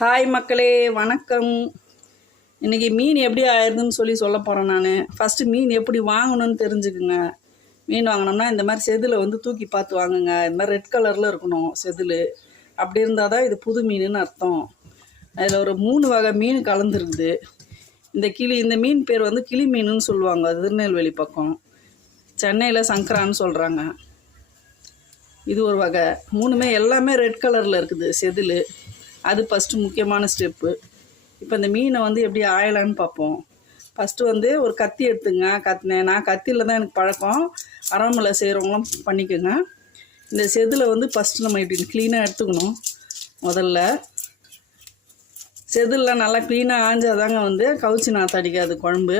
Hi மக்களே. வணக்கம். இன்றைக்கி மீன் எப்படி ஆயிடுதுன்னு சொல்லி சொல்ல போகிறேன் நான். ஃபஸ்ட்டு மீன் எப்படி வாங்கணும்னு தெரிஞ்சுக்குங்க. மீன் வாங்கினோம்னா இந்த மாதிரி செதில் வந்து தூக்கி பார்த்து வாங்குங்க. இந்த மாதிரி ரெட் கலரில் இருக்கணும் செதில். அப்படி இருந்தால் தான் இது புது மீனுன்னு அர்த்தம். அதில் ஒரு மூணு வகை மீன் கலந்துருக்குது. இந்த கிளி இந்த மீன் பேர் வந்து கிளி மீனுன்னு சொல்லுவாங்க. திருநெல்வேலி பக்கம். சென்னையில் சங்கரான்னு சொல்கிறாங்க இது ஒரு வகை. மூணுமே எல்லாமே ரெட் கலரில் இருக்குது. செதில். அது ஃபஸ்ட்டு முக்கியமான ஸ்டெப்பு இப்போ இந்த மீனை வந்து எப்படி ஆயலான்னு பார்ப்போம். ஃபஸ்ட்டு வந்து ஒரு கத்தி எடுத்துங்க. கத் நான் கத்தியில் தான் எனக்கு பழக்கம். அறமலை செய்கிறவங்களும் பண்ணிக்கோங்க. இந்த செதில் வந்து ஃபஸ்ட்டு நம்ம இப்படி க்ளீனாக எடுத்துக்கணும். முதல்ல செதில்லாம் நல்லா க்ளீனாக ஆஞ்சாதாங்க வந்து கவுச்சி நாற்று அடிக்காது குழம்பு.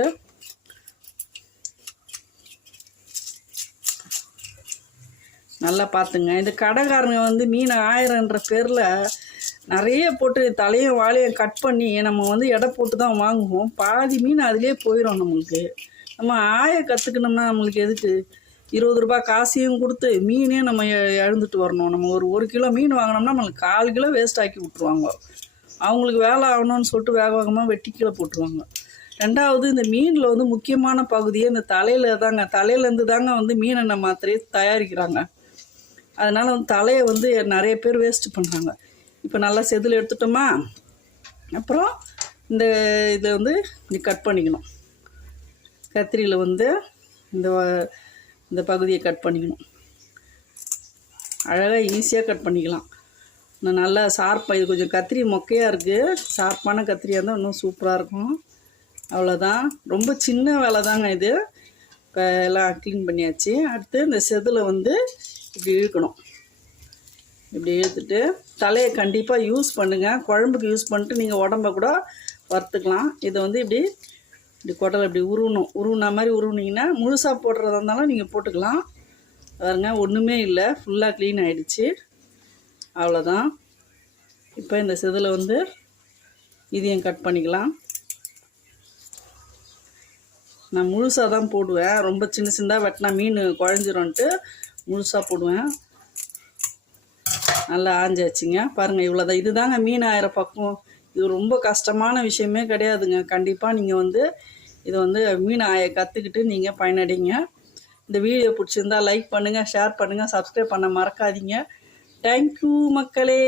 நல்லா பார்த்துங்க. இந்த கடைக்காரங்க வந்து மீன் ஆயிரன்ற பேரில் நிறைய போட்டு தலையும் வாழையும் கட் பண்ணி நம்ம வந்து எடை போட்டு தான் வாங்குவோம். பாதி மீன் அதிலே போயிடும் நம்மளுக்கு. நம்ம ஆய கற்றுக்கணும்னா நம்மளுக்கு எதுக்கு? இருபது ரூபா காசையும் கொடுத்து மீனே நம்ம எழுந்துட்டு வரணும். நம்ம ஒரு ஒரு கிலோ மீன் வாங்கினோம்னா நம்மளுக்கு கால் கிலோ வேஸ்ட் ஆக்கி விட்ருவாங்க அவங்களுக்கு வேலை ஆகணும்னு சொல்லிட்டு வேக வேகமாக வெட்டி கீழே போட்டுருவாங்க. ரெண்டாவது இந்த மீனில் வந்து முக்கியமான பகுதியே இந்த தலையில் தாங்க. தலையிலேருந்து தாங்க வந்து மீனெண்ணெய் மாத்திரையை தயாரிக்கிறாங்க. அதனால் வந்து தலையை வந்து நிறைய பேர் வேஸ்ட்டு பண்ணுறாங்க இப்போ நல்லா செதில் எடுத்துட்டோமா? அப்புறம் இந்த இதை வந்து இப்படி கட் பண்ணிக்கணும். கத்திரியில் வந்து இந்த இந்த பகுதியை கட் பண்ணிக்கணும். அழகாக ஈஸியாக கட் பண்ணிக்கலாம். இன்னும் நல்லா ஷார்ப்பாக இது கொஞ்சம் கத்திரி மொக்கையாக இருக்குது ஷார்ப்பான கத்திரியாக இருந்தால் இன்னும் சூப்பராக இருக்கும். அவ்வளோதான் ரொம்ப சின்ன வேலை தாங்க இது. இப்போ எல்லாம் க்ளீன் பண்ணியாச்சு. அடுத்து இந்த செதில் வந்து இப்படி இழுக்கணும். இப்படி இழுத்துட்டு தலையை கண்டிப்பாக யூஸ் பண்ணுங்கள் குழம்புக்கு யூஸ் பண்ணிட்டு நீங்கள் உடம்ப கூட வறுத்துக்கலாம். இதை வந்து இப்படி இப்படி குடலை இப்படி உருவணும். உருவின மாதிரி உருவினீங்கன்னா முழுசாக போடுறதா இருந்தாலும் நீங்கள் போட்டுக்கலாம். பாருங்க ஒன்றுமே இல்லை. ஃபுல்லாக க்ளீன் ஆகிடுச்சு அவ்வளோதான் இப்போ இந்த செதில் வந்து இதையும் கட் பண்ணிக்கலாம். நான் முழுசாக தான் போடுவேன். ரொம்ப சின்ன சின்னதாக வெட்டினா மீன் குழஞ்சிரும்ன்ட்டு முழுசாக போடுவேன். நல்லா ஆஞ்சாச்சுங்க. பாருங்கள் இவ்வளோதான் இதுதாங்க மீன் ஆயிரம் பக்கம் இது ரொம்ப கஷ்டமான விஷயமே கிடையாதுங்க. கண்டிப்பாக நீங்கள் வந்து இதை வந்து மீன் ஆய கற்றுக்கிட்டு நீங்கள் பயனடைங்க. இந்த வீடியோ பிடிச்சிருந்தா லைக் பண்ணுங்கள் ஷேர் பண்ணுங்கள் சப்ஸ்கிரைப் பண்ண மறக்காதீங்க. தேங்க்யூ மக்களே.